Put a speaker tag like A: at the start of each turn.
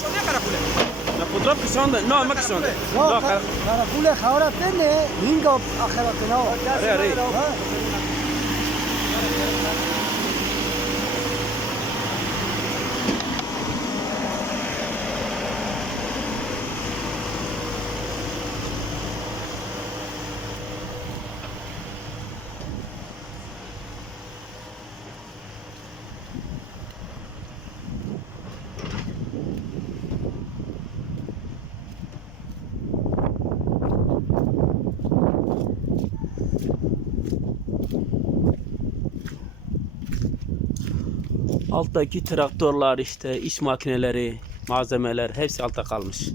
A: Caracule.
B: La fotoğraf kısmında ne almak istiyorsun?
C: No,
B: No,
C: ca- caracule ahora tiene lingo a
B: Alttaki traktörler işte, iş makineleri, malzemeler hepsi altta kalmış.